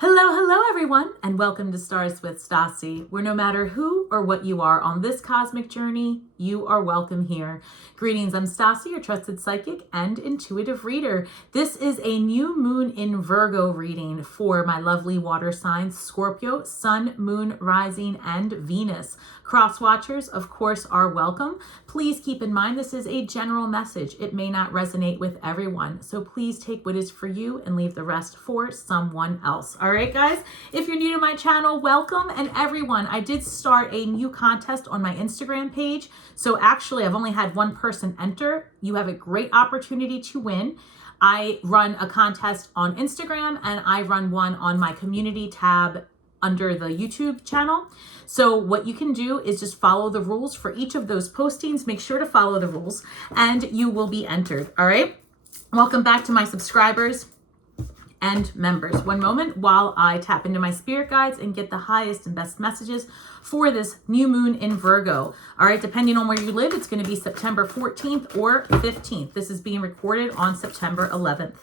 Hello, hello everyone, and welcome to Stars with Stasi, where no matter who or what you are on this cosmic journey, you are welcome here. Greetings, I'm Stasi, your trusted psychic and intuitive reader. This is a new moon in Virgo reading for my lovely water signs, Scorpio, Sun, Moon, Rising, and Venus. Cross watchers, of course, are welcome. Please keep in mind this is a general message. It may not resonate with everyone, so please take what is for you and leave the rest for someone else. All right, guys, if you're new to my channel, welcome. And everyone, I did start a new contest on my Instagram page. So actually, I've only had one person enter. You have a great opportunity to win. I run a contest on Instagram and I run one on my community tab under the YouTube channel. So what you can do is just follow the rules for each of those postings. Make sure to follow the rules and you will be entered. All right. Welcome back to my subscribers and members. One moment while I tap into my spirit guides and get the highest and best messages for this new moon in Virgo. All right, depending on where you live, it's going to be September 14th or 15th. This is being recorded on September 11th.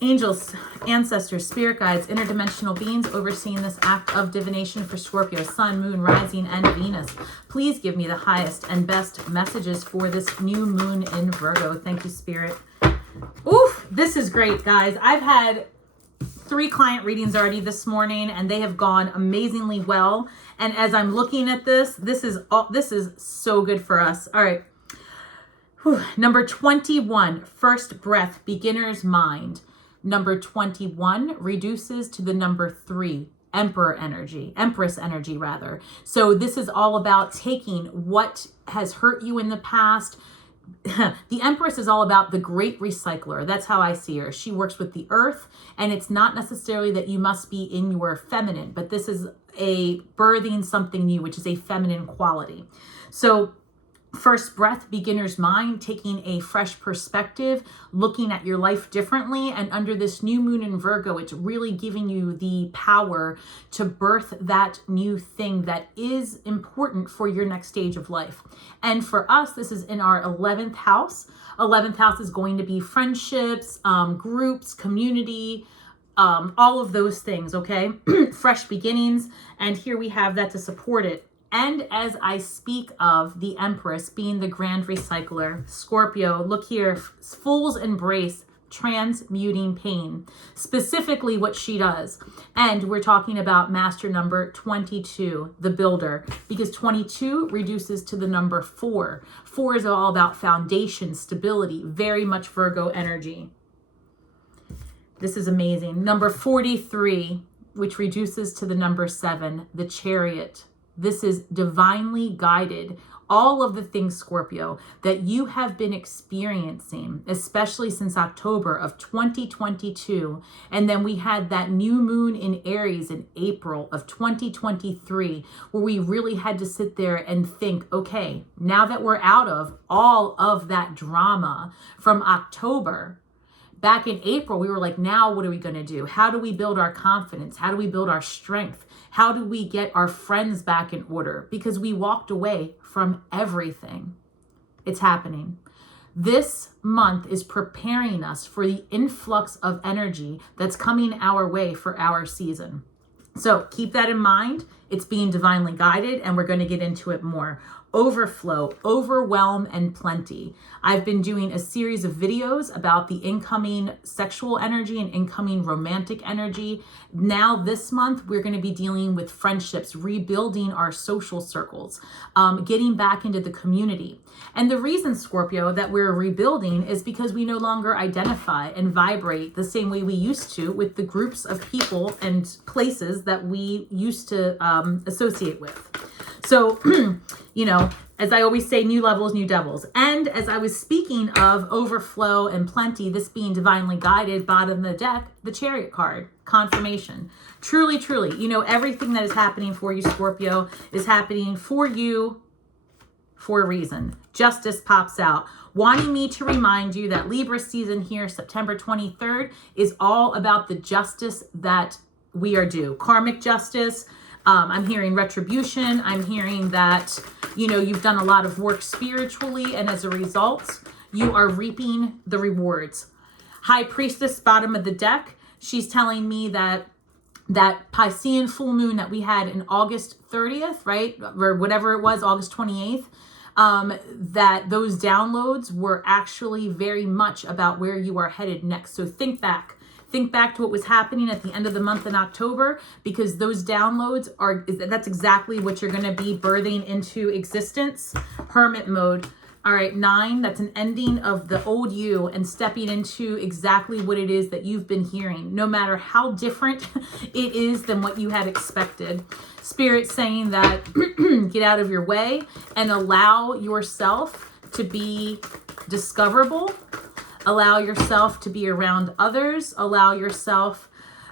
Angels, ancestors, spirit guides, interdimensional beings overseeing this act of divination for Scorpio, Sun, Moon, Rising, and Venus. Please give me the highest and best messages for this new moon in Virgo. Thank you, Spirit. Oof, this is great, guys. I've had 3 client readings already this morning and they have gone amazingly well. And as I'm looking at this is so good for us. All right. Whew. Number 21, first breath, beginner's mind. Number 21 reduces to the number 3, empress energy rather. So this is all about taking what has hurt you in the past. The Empress is all about the great recycler. That's how I see her. She works with the earth, and it's not necessarily that you must be in your feminine, but this is a birthing something new, which is a feminine quality. So first breath, beginner's mind, taking a fresh perspective, looking at your life differently. And under this new moon in Virgo, it's really giving you the power to birth that new thing that is important for your next stage of life. And for us, this is in our 11th house. 11th house is going to be friendships, groups, community, all of those things, okay? Fresh beginnings. And here we have that to support it. And as I speak of the Empress being the grand recycler, Scorpio, look here, Fool's Embrace, transmuting pain, specifically what she does. And we're talking about master number 22, the builder, because 22 reduces to the number 4. 4 is all about foundation, stability, very much Virgo energy. This is amazing. Number 43, which reduces to the number 7, the chariot. This is divinely guided. All of the things, Scorpio, that you have been experiencing, especially since October of 2022. And then we had that new moon in Aries in April of 2023, where we really had to sit there and think, okay, now that we're out of all of that drama from October, back in April, we were like, now what are we going to do? How do we build our confidence? How do we build our strength? How do we get our friends back in order? Because we walked away from everything. It's happening. This month is preparing us for the influx of energy that's coming our way for our season. So keep that in mind. It's being divinely guided, and we're going to get into it more. Overflow, overwhelm, and plenty. I've been doing a series of videos about the incoming sexual energy and incoming romantic energy. Now this month, we're going to be dealing with friendships, rebuilding our social circles, getting back into the community. And the reason, Scorpio, that we're rebuilding is because we no longer identify and vibrate the same way we used to with the groups of people and places that we used to associate with. So, as I always say, new levels, new devils. And as I was speaking of overflow and plenty, this being divinely guided, bottom of the deck, the chariot card, confirmation. Truly, truly, everything that is happening for you, Scorpio, is happening for you for a reason. Justice pops out, wanting me to remind you that Libra season here, September 23rd, is all about the justice that we are due. Karmic justice. I'm hearing retribution. I'm hearing that, you've done a lot of work spiritually, and as a result, you are reaping the rewards. High Priestess, bottom of the deck. She's telling me that Piscean full moon that we had in August 30th, right? Or whatever it was, August 28th, that those downloads were actually very much about where you are headed next. So think back to what was happening at the end of the month in October, because those downloads that's exactly what you're going to be birthing into existence. Hermit mode. All right, 9, that's an ending of the old you and stepping into exactly what it is that you've been hearing, no matter how different it is than what you had expected. Spirit saying that get out of your way and allow yourself to be discoverable, allow yourself to be around others, allow yourself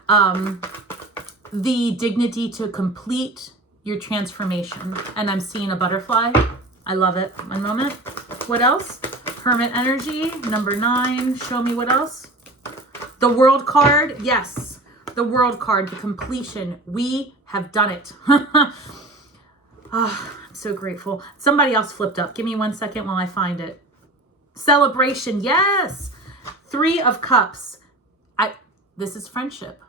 the dignity to complete your transformation. And I'm seeing a butterfly. I love it. One moment. What else? Hermit energy, number 9. Show me what else. The World card. Yes. The World card, the completion. We have done it. Oh, I'm so grateful. Somebody else flipped up. Give me 1 second while I find it. Celebration. Yes. 3 of Cups. This is friendship.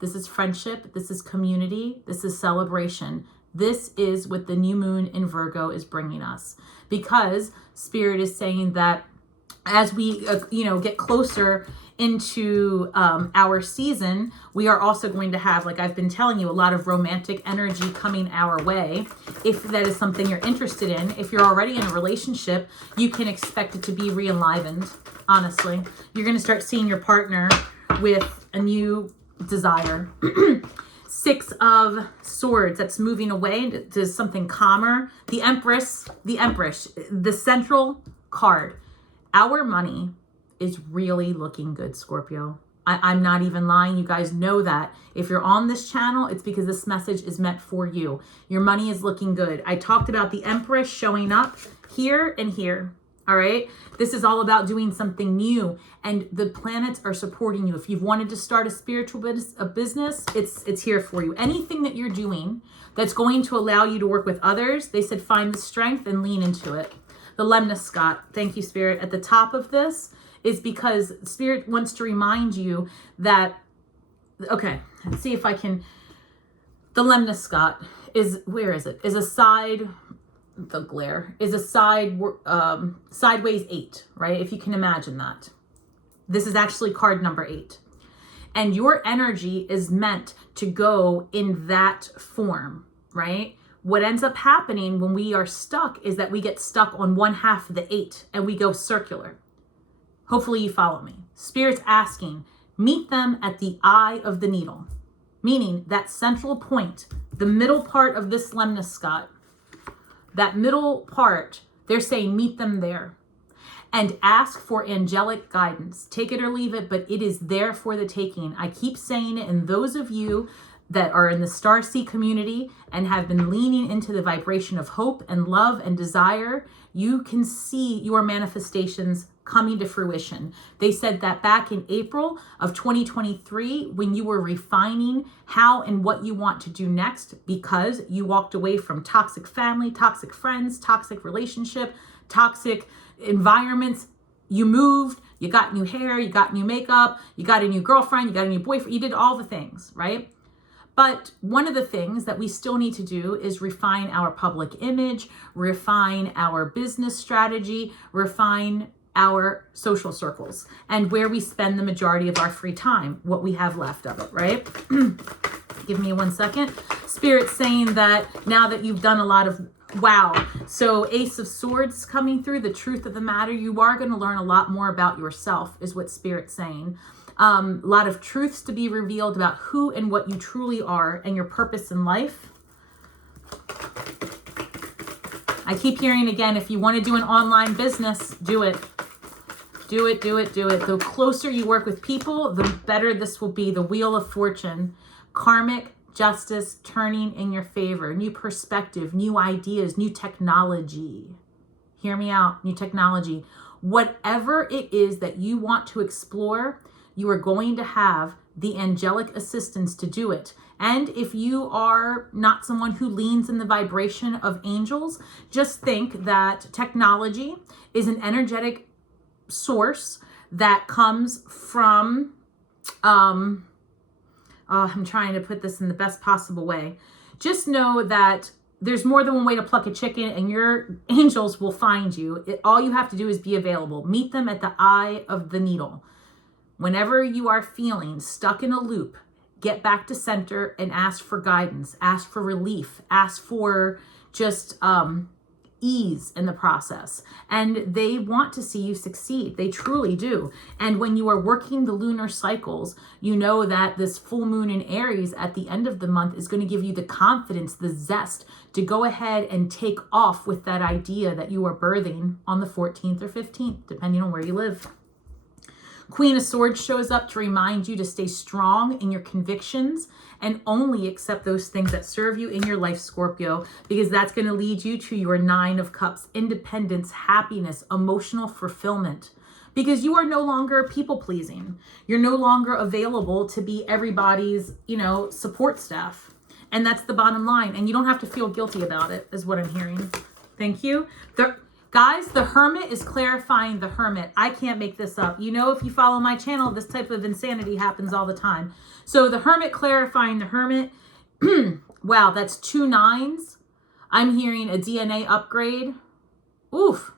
This is friendship. This is community. This is celebration. This is what the new moon in Virgo is bringing us, because Spirit is saying that as we, get closer into our season, we are also going to have, like I've been telling you, a lot of romantic energy coming our way. If that is something you're interested in, if you're already in a relationship, you can expect it to be re-enlivened. Honestly, you're going to start seeing your partner with a new desire. 6 of Swords, that's moving away to something calmer. The Empress, the central card. Our money is really looking good, Scorpio. I'm not even lying. You guys know that. If you're on this channel, it's because this message is meant for you. Your money is looking good. I talked about the Empress showing up here and here. All right. This is all about doing something new, and the planets are supporting you. If you've wanted to start a spiritual business, it's here for you. Anything that you're doing that's going to allow you to work with others, they said find the strength and lean into it. The Lemniscot, thank you, Spirit. At the top of this is because Spirit wants to remind you that, okay, let's see if I can, the Lemniscot is, where is it? Is a side, the glare is a sideways 8, right? If you can imagine that. This is actually card number 8. And your energy is meant to go in that form, right? What ends up happening when we are stuck is that we get stuck on one half of the 8 and we go circular. Hopefully you follow me. Spirit's asking, meet them at the eye of the needle, meaning that central point, the middle part of this Lemniscot. That middle part, they're saying meet them there and ask for angelic guidance. Take it or leave it, but it is there for the taking. I keep saying it, and those of you that are in the Starseed community and have been leaning into the vibration of hope and love and desire, you can see your manifestations coming to fruition. They said that back in April of 2023, when you were refining how and what you want to do next, because you walked away from toxic family, toxic friends, toxic relationship, toxic environments, you moved, you got new hair, you got new makeup, you got a new girlfriend, you got a new boyfriend, you did all the things, right? But one of the things that we still need to do is refine our public image, refine our business strategy, refine our social circles, and where we spend the majority of our free time, what we have left of it, right? Give me 1 second. Spirit's saying that now that you've done a lot of, wow. So Ace of Swords coming through, the truth of the matter, you are going to learn a lot more about yourself, is what Spirit's saying. A lot of truths to be revealed about who and what you truly are and your purpose in life. I keep hearing again, if you want to do an online business, do it. Do it, do it, do it. The closer you work with people, the better this will be. The Wheel of Fortune, karmic justice turning in your favor, new perspective, new ideas, new technology. Hear me out, new technology. Whatever it is that you want to explore, you are going to have the angelic assistance to do it. And if you are not someone who leans in the vibration of angels, just think that technology is an energetic source that comes from I'm trying to put this in the best possible way. Just know that there's more than one way to pluck a chicken, and your angels will find you. All you have to do is be available. Meet them at the eye of the needle. Whenever you are feeling stuck in a loop, get back to center and ask for guidance, ask for relief, ask for just ease in the process. And they want to see you succeed. They truly do. And when you are working the lunar cycles, you know that this full moon in Aries at the end of the month is going to give you the confidence, the zest to go ahead and take off with that idea that you are birthing on the 14th or 15th, depending on where you live. Queen of Swords shows up to remind you to stay strong in your convictions and only accept those things that serve you in your life, Scorpio, because that's going to lead you to your 9 of Cups, independence, happiness, emotional fulfillment, because you are no longer people pleasing. You're no longer available to be everybody's, support staff. And that's the bottom line. And you don't have to feel guilty about it, is what I'm hearing. Thank you. Guys, the Hermit is clarifying the Hermit. I can't make this up. If you follow my channel, this type of insanity happens all the time. So the Hermit clarifying the Hermit. Wow, that's 2 9s. I'm hearing a DNA upgrade. Oof.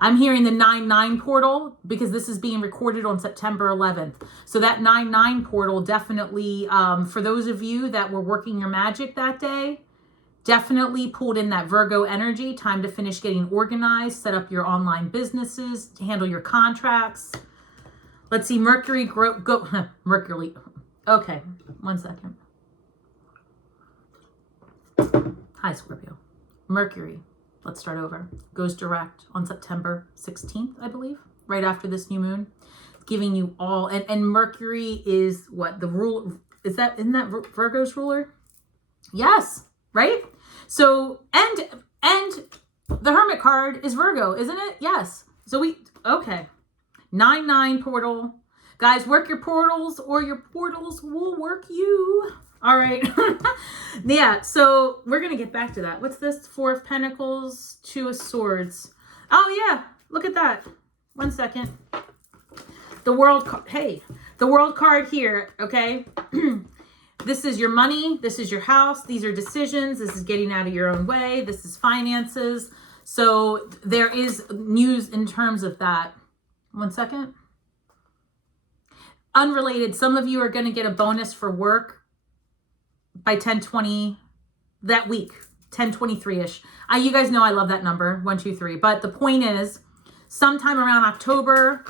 I'm hearing the 9-9 portal because this is being recorded on September 11th. So that 9-9 portal definitely, for those of you that were working your magic that day, definitely pulled in that Virgo energy. Time to finish getting organized, set up your online businesses, handle your contracts. Let's see, Mercury, Mercury. Okay, 1 second. Hi, Scorpio. Mercury, let's start over. Goes direct on September 16th, I believe, right after this new moon. Giving you all, and Mercury is what? The rule, isn't that Virgo's ruler? Yes. Right? So, and the Hermit card is Virgo, isn't it? Yes. So okay. 9-9 portal. Guys, work your portals or your portals will work you. All right. Yeah, so we're going to get back to that. What's this? 4 of Pentacles, 2 of Swords. Oh, yeah. Look at that. 1 second. The World card. Hey, the World card here, okay? This is your money. This is your house. These are decisions. This is getting out of your own way. This is finances. So there is news in terms of that. 1 second. Unrelated. Some of you are going to get a bonus for work by 10/20 that week. 10/23-ish. You guys know I love that number. 1, 2, 3. But the point is, sometime around October,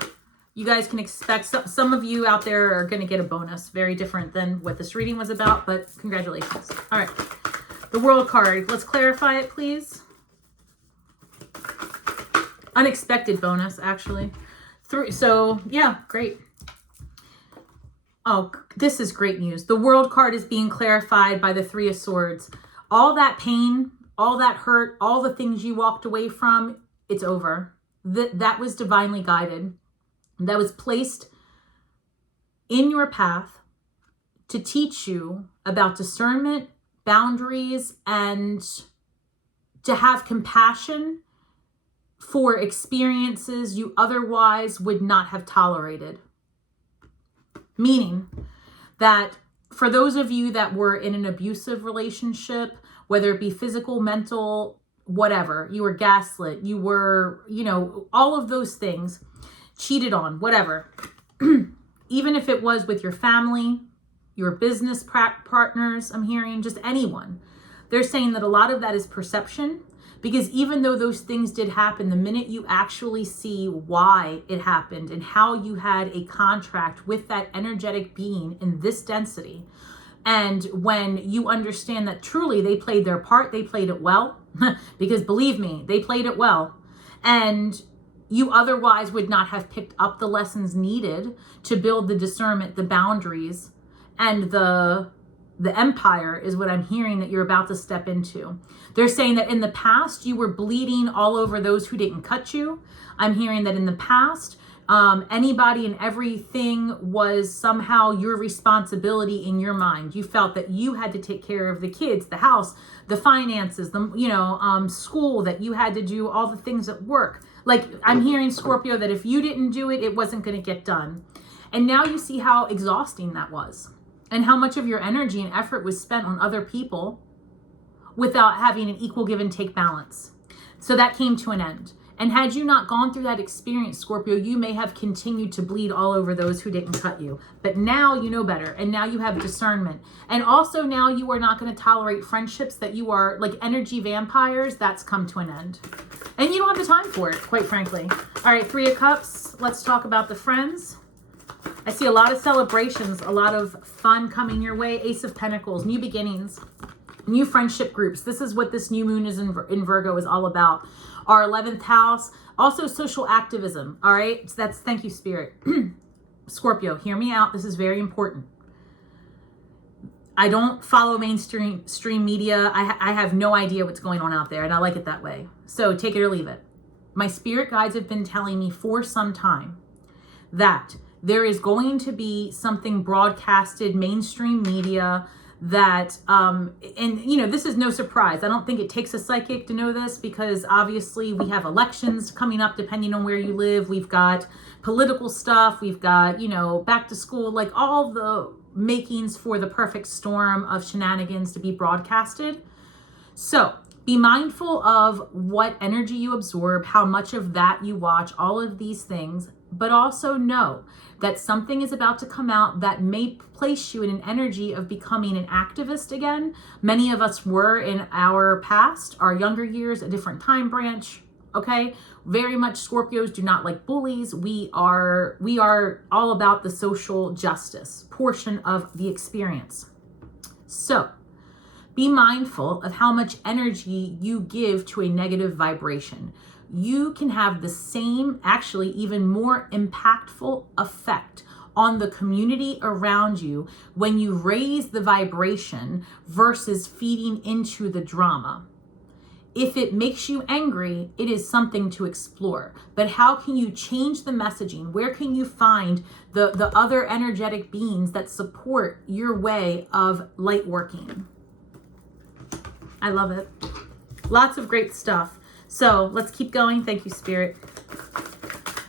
you guys can expect, some of you out there are going to get a bonus. Very different than what this reading was about, but congratulations. All right. The World card. Let's clarify it, please. Unexpected bonus, actually. So, yeah, great. Oh, this is great news. The World card is being clarified by the 3 of Swords. All that pain, all that hurt, all the things you walked away from, it's over. That was divinely guided. That was placed in your path to teach you about discernment, boundaries, and to have compassion for experiences you otherwise would not have tolerated. Meaning that for those of you that were in an abusive relationship, whether it be physical, mental, whatever, you were gaslit, you were, all of those things, cheated on, whatever. Even if it was with your family, your business partners, I'm hearing just anyone. They're saying that a lot of that is perception, because even though those things did happen, the minute you actually see why it happened and how you had a contract with that energetic being in this density, and when you understand that truly they played their part, they played it well, because believe me, they played it well. And you otherwise would not have picked up the lessons needed to build the discernment, the boundaries, and the empire is what I'm hearing that you're about to step into. They're saying that in the past, you were bleeding all over those who didn't cut you. I'm hearing that in the past, anybody and everything was somehow your responsibility in your mind. You felt that you had to take care of the kids, the house, the finances, the school, that you had to do all the things at work. Like, I'm hearing, Scorpio, that if you didn't do it, it wasn't going to get done. And now you see how exhausting that was and how much of your energy and effort was spent on other people without having an equal give and take balance. So that came to an end. And had you not gone through that experience, Scorpio, you may have continued to bleed all over those who didn't cut you. But now you know better, and now you have discernment. And also now you are not going to tolerate friendships that you are like energy vampires. That's come to an end. And you don't have the time for it, quite frankly. All right, Three of Cups. Let's talk about the friends. I see a lot of celebrations, a lot of fun coming your way. Ace of Pentacles, new beginnings, new friendship groups. This is what this new moon is in Virgo is all about. Our 11th house, also social activism. All right, so that's, thank you, Spirit. Scorpio, hear me out. This is very important. I don't follow mainstream media. I have no idea what's going on out there, and I like it that way. So take it or leave it. My spirit guides have been telling me for some time that there is going to be something broadcasted, mainstream media, that and you know, this is no surprise. I don't think it takes a psychic to know this, because obviously we have elections coming up depending on where you live. We've got political stuff, we've got, you know, back to school, like all the makings for the perfect storm of shenanigans to be broadcasted. So be mindful of what energy you absorb, how much of that you watch, all of these things, but also know that something is about to come out that may place you in an energy of becoming an activist again. Many of us were in our past, our younger years, a different time branch, okay? Very much Scorpios do not like bullies. We are all about the social justice portion of the experience. So be mindful of how much energy you give to a negative vibration. You can have the same, actually even more impactful effect on the community around you when you raise the vibration versus feeding into the drama. If it makes you angry, it is something to explore. But how can you change the messaging? Where can you find the other energetic beings that support your way of light working? I love it. Lots of great stuff. So let's keep going. Thank you, Spirit.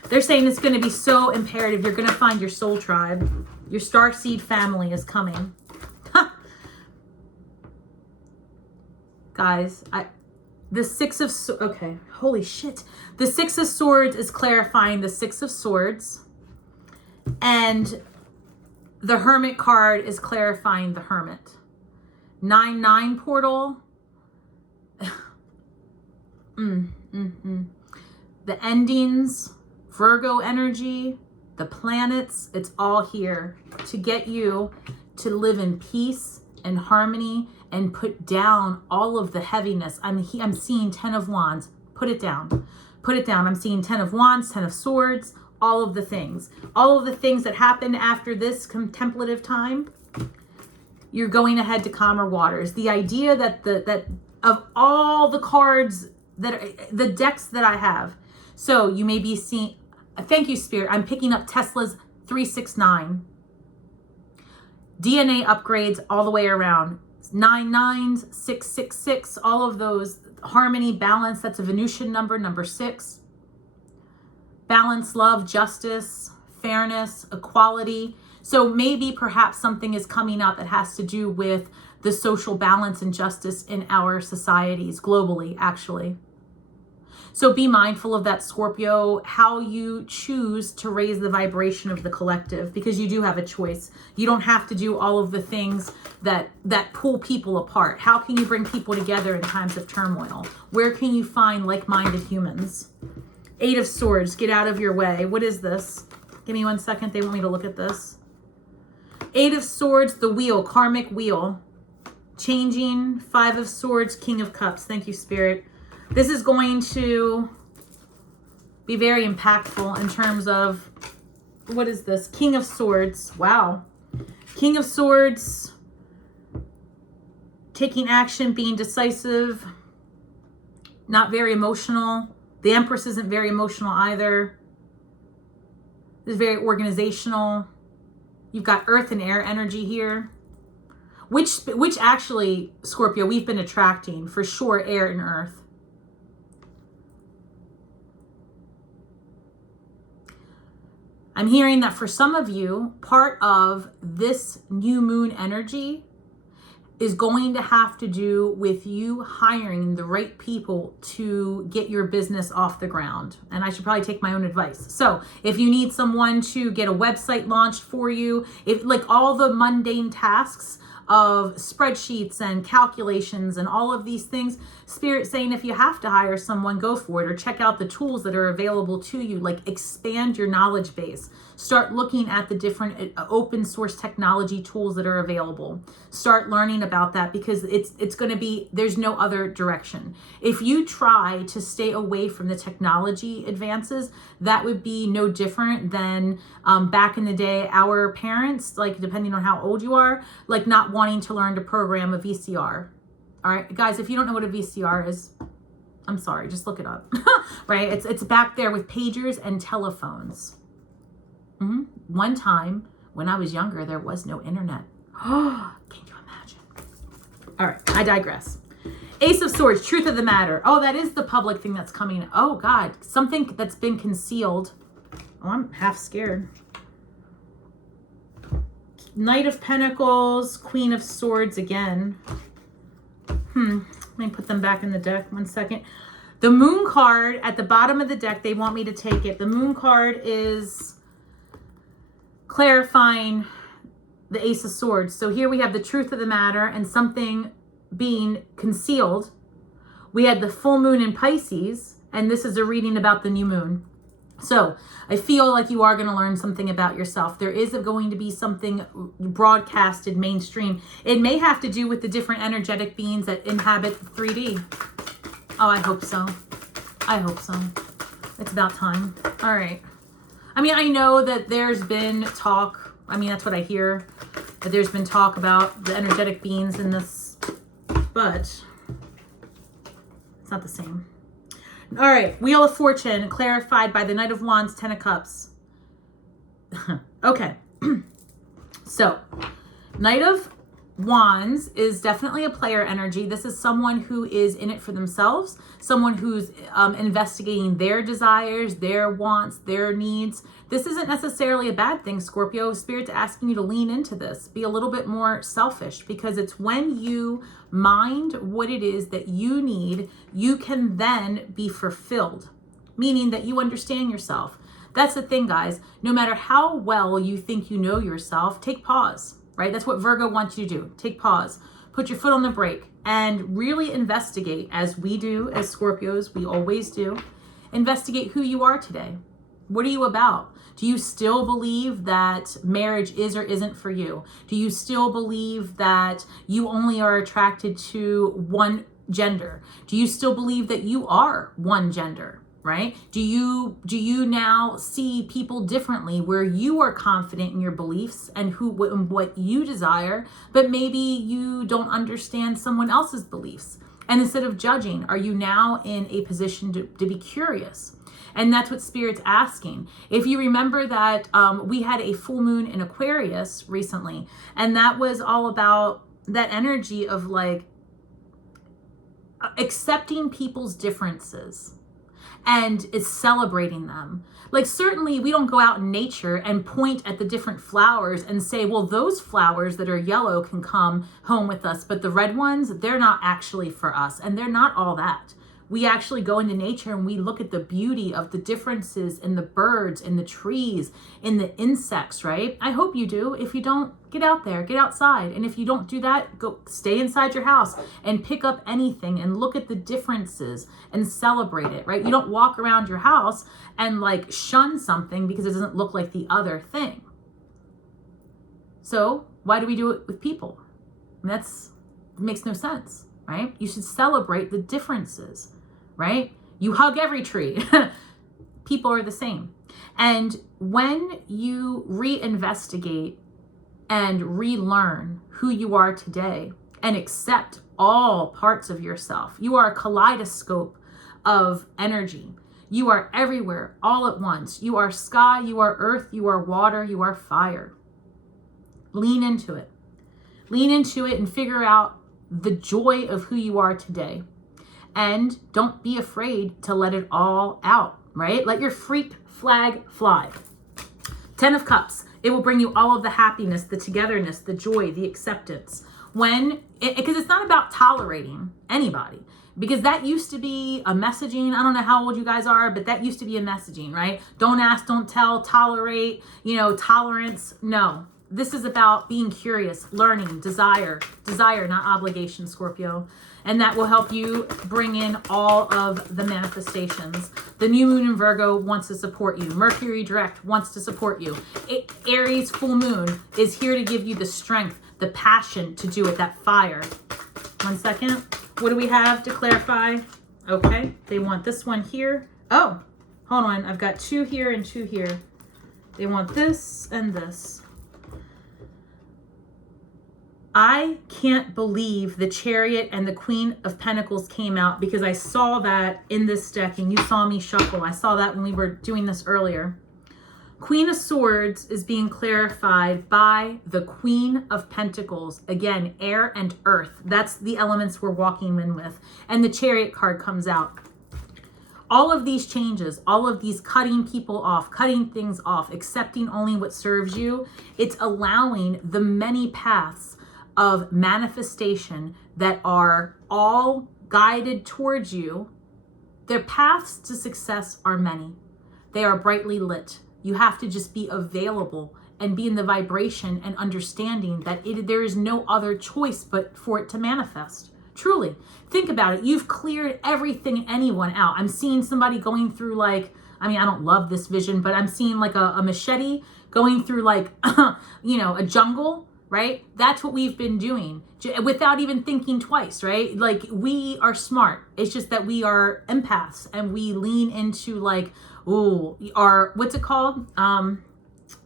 They're saying it's going to be so imperative. You're going to find your soul tribe. Your starseed family is coming. Guys, the Six of Swords. Okay, holy shit. The Six of Swords is clarifying the Six of Swords. And the Hermit card is clarifying the Hermit. 9-9 portal. The endings, Virgo energy, the planets, it's all here to get you to live in peace and harmony and put down all of the heaviness. I'm seeing 10 of Wands. Put it down. Put it down. I'm seeing 10 of Wands, 10 of Swords, all of the things. All of the things that happen after this contemplative time, you're going ahead to calmer waters. The idea that that of all the cards that are, the decks that I have. So you may be seeing, thank you, Spirit. I'm picking up Tesla's 369. DNA upgrades all the way around. 9 9s, 666, all of those. Harmony, balance, that's a Venusian number, number 6. Balance, love, justice, fairness, equality. So maybe perhaps something is coming out that has to do with the social balance and justice in our societies globally, actually. So be mindful of that, Scorpio, how you choose to raise the vibration of the collective, because you do have a choice. You don't have to do all of the things that pull people apart. How can you bring people together in times of turmoil? Where can you find like-minded humans? 8 of Swords, get out of your way. What is this? Give me 1 second. They want me to look at this. 8 of Swords, the wheel, karmic wheel. Changing. 5 of Swords, King of Cups. Thank you, Spirit. This is going to be very impactful in terms of, what is this? King of Swords. Wow. King of Swords, taking action, being decisive, not very emotional. The Empress isn't very emotional either. This is very organizational. You've got earth and air energy here. Which actually, Scorpio, we've been attracting for sure, air and earth. I'm hearing that for some of you, part of this new moon energy is going to have to do with you hiring the right people to get your business off the ground. And I should probably take my own advice. So if you need someone to get a website launched for you, if like all the mundane tasks of spreadsheets and calculations and all of these things, Spirit saying if you have to hire someone, go for it, or check out the tools that are available to you. Like expand your knowledge base. Start looking at the different open source technology tools that are available. Start learning about that, because it's going to be, there's no other direction. If you try to stay away from the technology advances, that would be no different than back in the day, our parents, like depending on how old you are, like not wanting to learn to program a VCR. All right, guys, if you don't know what a VCR is, I'm sorry, just look it up, right? It's back there with pagers and telephones. One time when I was younger, there was no internet. Can you imagine? All right, I digress. Ace of Swords, truth of the matter. Oh, that is the public thing that's coming. Oh God, something that's been concealed. Oh, I'm half scared. Knight of Pentacles, Queen of Swords again. Let me put them back in the deck 1 second. The Moon card at the bottom of the deck, they want me to take it. The Moon card is clarifying the Ace of Swords. So here we have the truth of the matter and something being concealed. We had the full moon in Pisces, and this is a reading about the new moon. So I feel like you are going to learn something about yourself. There is going to be something broadcasted mainstream. It may have to do with the different energetic beings that inhabit 3D. Oh, I hope so. I hope so. It's about time. All right. I mean, I know that there's been talk. I mean, that's what I hear. That there's been talk about the energetic beings in this, but it's not the same. All right, Wheel of Fortune, clarified by the Knight of Wands, 10 of Cups. Okay, so Knight of Wands is definitely a player energy. This is someone who is in it for themselves, someone who's investigating their desires, their wants, their needs. This isn't necessarily a bad thing, Scorpio. Spirit's asking you to lean into this. Be a little bit more selfish, because it's when you mind what it is that you need, you can then be fulfilled, meaning that you understand yourself. That's the thing, guys. No matter how well you think you know yourself, take pause. Right? That's what Virgo wants you to do. Take pause, put your foot on the brake, and really investigate, as we do as Scorpios, we always do. Investigate who you are today. What are you about? Do you still believe that marriage is or isn't for you? Do you still believe that you only are attracted to one gender? Do you still believe that you are one gender? Right? Do you now see people differently, where you are confident in your beliefs and what you desire, but maybe you don't understand someone else's beliefs? And instead of judging, are you now in a position to be curious? And that's what Spirit's asking. If you remember that we had a full moon in Aquarius recently, and that was all about that energy of like accepting people's differences and is celebrating them. Like, certainly we don't go out in nature and point at the different flowers and say, well, those flowers that are yellow can come home with us, but the red ones, they're not actually for us, and they're not all that. We actually go into nature and we look at the beauty of the differences in the birds, in the trees, in the insects, right? I hope you do. If you don't, get out there, get outside. And if you don't do that, go stay inside your house and pick up anything and look at the differences and celebrate it, right? You don't walk around your house and like shun something because it doesn't look like the other thing. So why do we do it with people? I mean, it makes no sense, right? You should celebrate the differences, right? You hug every tree. People are the same. And when you reinvestigate and relearn who you are today and accept all parts of yourself, you are a kaleidoscope of energy. You are everywhere all at once. You are sky, you are earth, you are water, you are fire. Lean into it. Lean into it and figure out the joy of who you are today. And don't be afraid to let it all out, right? Let your freak flag fly. Ten of Cups. It will bring you all of the happiness, the togetherness, the joy, the acceptance. Because it's not about tolerating anybody. Because that used to be a messaging. I don't know how old you guys are, but that used to be a messaging, right? Don't ask, don't tell, tolerate, tolerance. No, this is about being curious, learning, desire, not obligation, Scorpio. And that will help you bring in all of the manifestations. The new moon in Virgo wants to support you. Mercury direct wants to support you. Aries full moon is here to give you the strength, the passion to do it, that fire. 1 second. What do we have to clarify? Okay, they want this one here. Oh, hold on. I've got 2 here and 2 here. They want this and this. I can't believe the Chariot and the Queen of Pentacles came out, because I saw that in this deck and you saw me shuffle. I saw that when we were doing this earlier. Queen of Swords is being clarified by the Queen of Pentacles. Again, air and earth. That's the elements we're walking in with. And the Chariot card comes out. All of these changes, all of these cutting people off, cutting things off, accepting only what serves you, it's allowing the many paths of manifestation that are all guided towards you. Their paths to success are many. They are brightly lit. You have to just be available and be in the vibration and understanding that there is no other choice but for it to manifest. Truly, think about it. You've cleared everything, anyone out. I'm seeing somebody going through I don't love this vision, but I'm seeing like a machete going through a jungle, right? That's what we've been doing without even thinking twice, right? Like, we are smart. It's just that we are empaths and we lean into what's it called?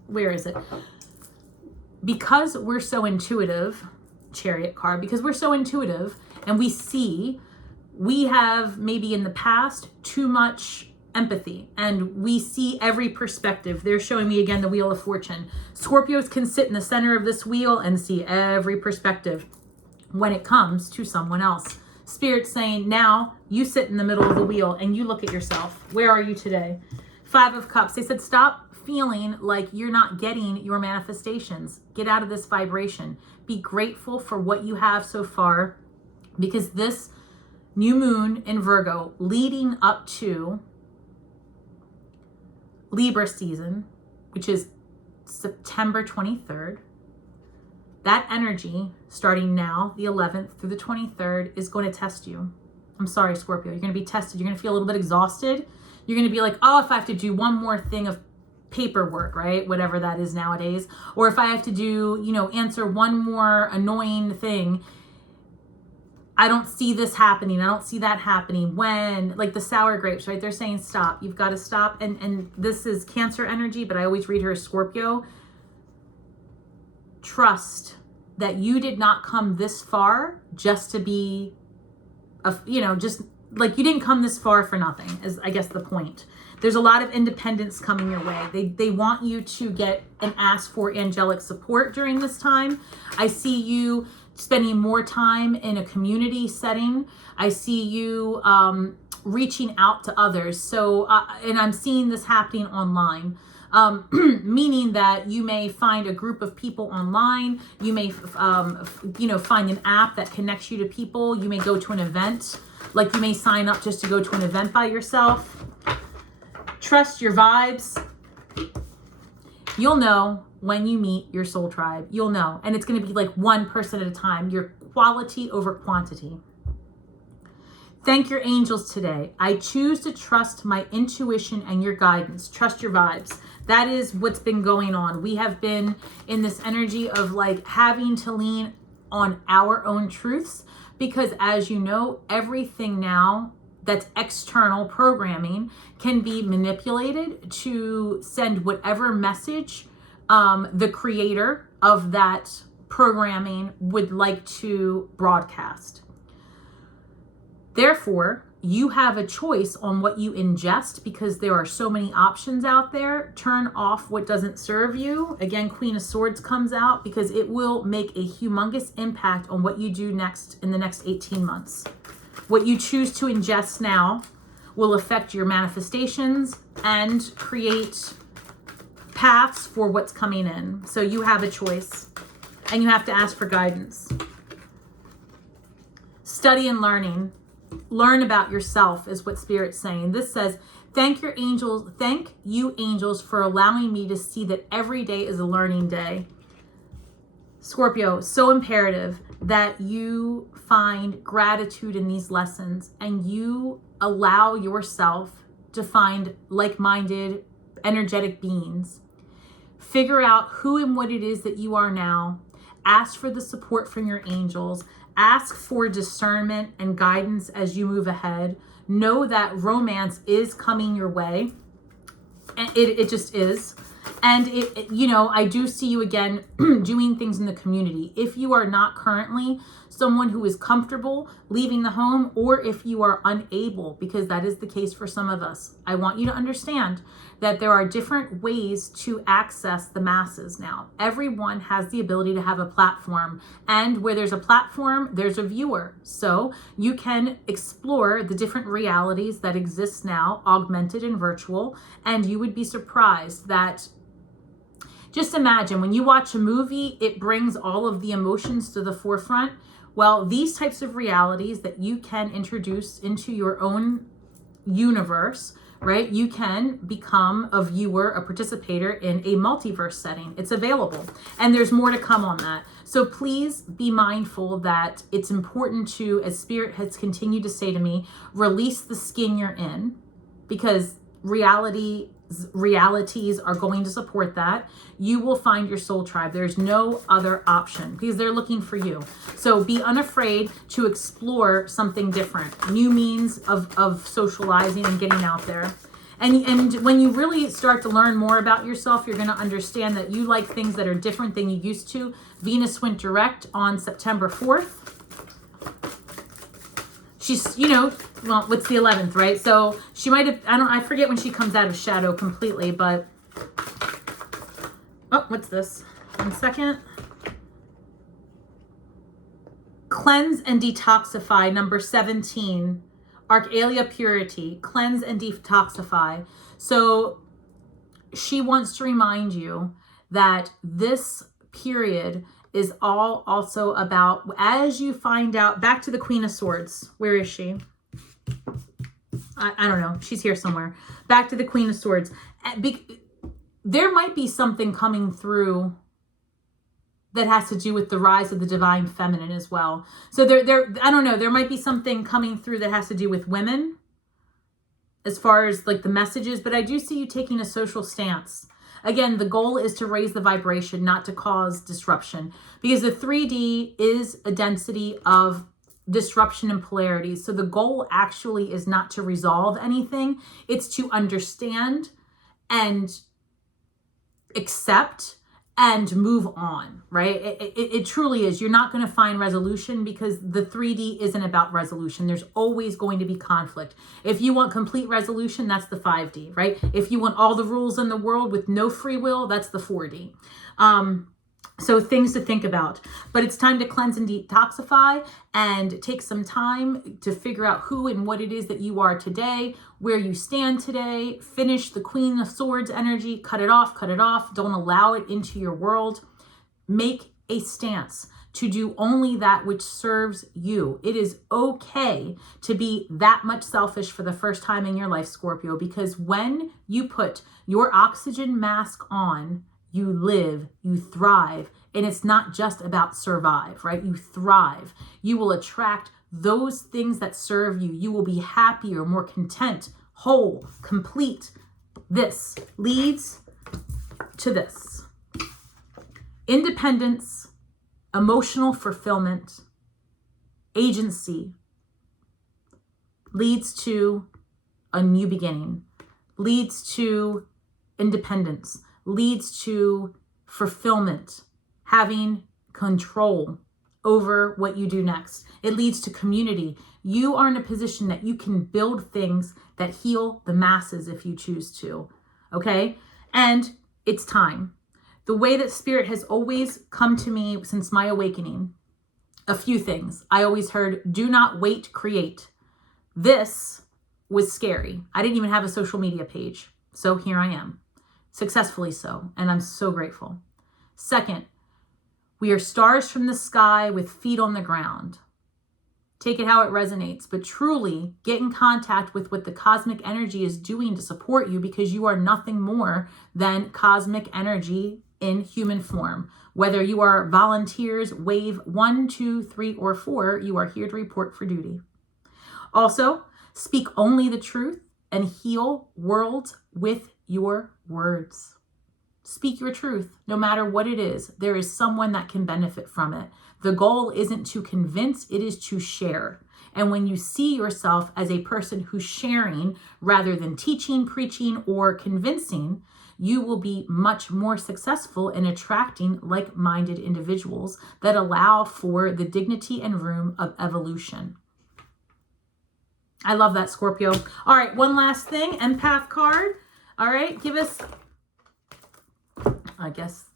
Where is it? Because we're so intuitive, Chariot card, because we're so intuitive and we have maybe in the past too much empathy and we see every perspective. They're showing me again the Wheel of Fortune. Scorpios can sit in the center of this wheel and see every perspective when it comes to someone else. Spirit's saying, now you sit in the middle of the wheel and you look at yourself. Where are you today? 5 of Cups. They said, stop feeling like you're not getting your manifestations. Get out of this vibration. Be grateful for what you have so far, because this new moon in Virgo leading up to Libra season, which is September 23rd, that energy starting now, the 11th through the 23rd, is going to test you. I'm sorry, Scorpio. You're going to be tested. You're going to feel a little bit exhausted. You're going to be like, oh, if I have to do one more thing of paperwork, right? Whatever that is nowadays. Or if I have to do, answer one more annoying thing, I don't see this happening. I don't see that happening. When, like the sour grapes, right? They're saying stop. You've got to stop. And this is Cancer energy, but I always read her as Scorpio. Trust that you did not come this far just to be, just like you didn't come this far for nothing, is I guess the point. There's a lot of independence coming your way. They want you to get and ask for angelic support during this time. I see you spending more time in a community setting. I see you reaching out to others. So, and I'm seeing this happening online. Meaning that you may find a group of people online. You may, find an app that connects you to people. You may go to an event. Like you may sign up just to go to an event by yourself. Trust your vibes. You'll know when you meet your soul tribe. You'll know. And it's going to be like one person at a time. Your quality over quantity. Thank your angels today. I choose to trust my intuition and your guidance. Trust your vibes. That is what's been going on. We have been in this energy of like having to lean on our own truths, because as you know, everything now that's external programming can be manipulated to send whatever message the creator of that programming would like to broadcast. Therefore, you have a choice on what you ingest, because there are so many options out there. Turn off what doesn't serve you. Again, Queen of Swords comes out because it will make a humongous impact on what you do next in the next 18 months. What you choose to ingest now will affect your manifestations and create paths for what's coming in. So you have a choice and you have to ask for guidance. Study and learning. Learn about yourself is what Spirit's saying. This says, thank you angels for allowing me to see that every day is a learning day. Scorpio, so imperative that you find gratitude in these lessons and you allow yourself to find like-minded, energetic beings. Figure out who and what it is that you are now. Ask for the support from your angels. Ask for discernment and guidance as you move ahead. Know that romance is coming your way. And it just is. And I do see you again doing things in the community. If you are not currently someone who is comfortable leaving the home, or if you are unable, because that is the case for some of us, I want you to understand that there are different ways to access the masses now. Everyone has the ability to have a platform, and where there's a platform, there's a viewer. So you can explore the different realities that exist now, augmented and virtual, and you would be surprised that, just imagine when you watch a movie, it brings all of the emotions to the forefront. Well, these types of realities that you can introduce into your own universe, right? You can become a viewer, a participator in a multiverse setting. It's available. And there's more to come on that. So please be mindful that it's important to, as Spirit has continued to say to me, release the skin you're in, because realities are going to support that. You will find your soul tribe. There's no other option because they're looking for you. So be unafraid to explore something different, new means of socializing and getting out there. And when you really start to learn more about yourself, you're going to understand that you like things that are different than you used to. Venus went direct on September 4th. She's, well, it's the 11th, right? So she might have, I forget when she comes out of shadow completely, but, oh, what's this? 1 second. Cleanse and detoxify, number 17. Archalia purity, cleanse and detoxify. So she wants to remind you that this period is all also about, as you find out, back to the Queen of Swords. Where is she? I don't know. She's here somewhere. Back to the Queen of Swords. There might be something coming through that has to do with the rise of the divine feminine as well. So I don't know, there might be something coming through that has to do with women as far as like the messages, but I do see you taking a social stance. Again, the goal is to raise the vibration, not to cause disruption, because the 3D is a density of disruption and polarity. So the goal actually is not to resolve anything. It's to understand and accept and move on, right? It truly is. You're not going to find resolution because the 3D isn't about resolution. There's always going to be conflict. If you want complete resolution, that's the 5D, right? If you want all the rules in the world with no free will, that's the 4D. So things to think about, but it's time to cleanse and detoxify and take some time to figure out who and what it is that you are today, where you stand today. Finish the Queen of Swords energy, cut it off, don't allow it into your world. Make a stance to do only that which serves you. It is okay to be that much selfish for the first time in your life, Scorpio, because when you put your oxygen mask on, you live, you thrive, and it's not just about survive, right? You thrive. You will attract those things that serve you. You will be happier, more content, whole, complete. This leads to this. Independence, emotional fulfillment, agency leads to a new beginning, leads to independence, leads to fulfillment, having control over what you do next. It leads to community. You are in a position that you can build things that heal the masses if you choose to, okay? And it's time. The way that Spirit has always come to me since my awakening, a few things. I always heard, do not wait, create. This was scary. I didn't even have a social media page. So here I am. successfully so, and I'm so grateful. Second, we are stars from the sky with feet on the ground. Take it how it resonates, but truly get in contact with what the cosmic energy is doing to support you, because you are nothing more than cosmic energy in human form. Whether you are volunteers, wave 1, 2, 3, or 4, you are here to report for duty. Also, speak only the truth and heal worlds with your words. Speak your truth, no matter what it is. There is someone that can benefit from it. The goal isn't to convince, it is to share. And when you see yourself as a person who's sharing rather than teaching, preaching, or convincing, you will be much more successful in attracting like-minded individuals that allow for the dignity and room of evolution. I love that, Scorpio. All right, one last thing, empath card. All right, give us, I guess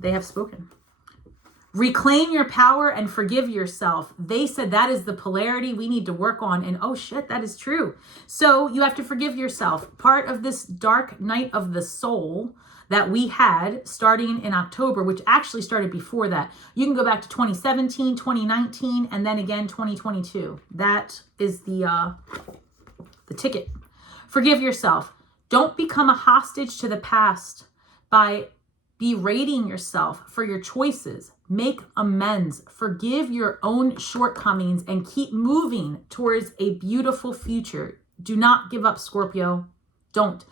they have spoken. Reclaim your power and forgive yourself. They said that is the polarity we need to work on. And oh shit, that is true. So you have to forgive yourself. Part of this dark night of the soul that we had starting in October, which actually started before that. You can go back to 2017, 2019, and then again 2022. That is the ticket. Forgive yourself. Don't become a hostage to the past by berating yourself for your choices. Make amends. Forgive your own shortcomings and keep moving towards a beautiful future. Do not give up, Scorpio. Don't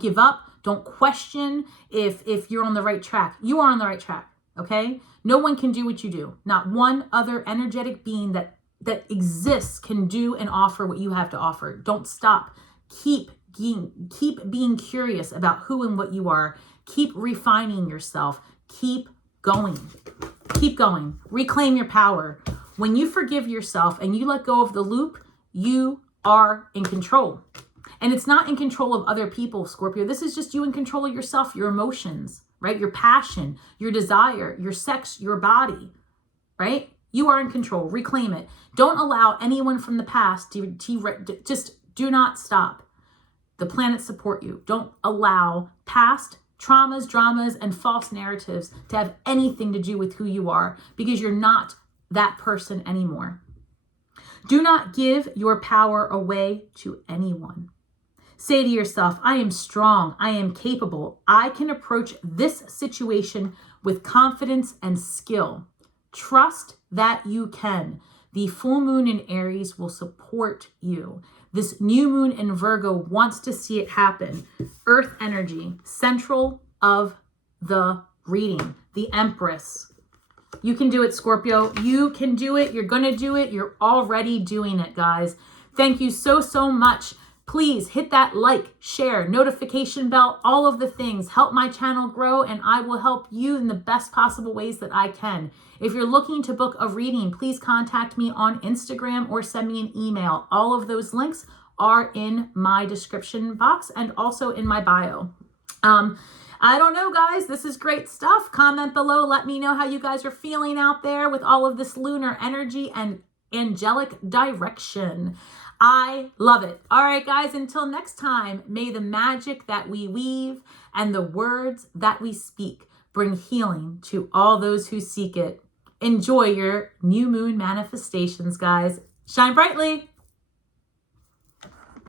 give up. Don't question if you're on the right track. You are on the right track, okay? No one can do what you do. Not one other energetic being that exists can do and offer what you have to offer. Don't stop. Keep being curious about who and what you are. Keep refining yourself. Keep going. Keep going. Reclaim your power. When you forgive yourself and you let go of the loop, you are in control. And it's not in control of other people, Scorpio. This is just you in control of yourself, your emotions, right? Your passion, your desire, your sex, your body, right? You are in control. Reclaim it. Don't allow anyone from the past to just do not stop. The planets support you. Don't allow past traumas, dramas, and false narratives to have anything to do with who you are, because you're not that person anymore. Do not give your power away to anyone. Say to yourself, I am strong. I am capable. I can approach this situation with confidence and skill. Trust that you can. The full moon in Aries will support you. This new moon in Virgo wants to see it happen. Earth energy, central of the reading, the Empress. You can do it, Scorpio. You can do it. You're going to do it. You're already doing it, guys. Thank you so much. Please hit that like, share, notification bell, all of the things. Help my channel grow, and I will help you in the best possible ways that I can. If you're looking to book a reading, please contact me on Instagram or send me an email. All of those links are in my description box and also in my bio. I don't know, guys. This is great stuff. Comment below. Let me know how you guys are feeling out there with all of this lunar energy and angelic direction. I love it. All right, guys, until next time, may the magic that we weave and the words that we speak bring healing to all those who seek it. Enjoy your new moon manifestations, guys. Shine brightly.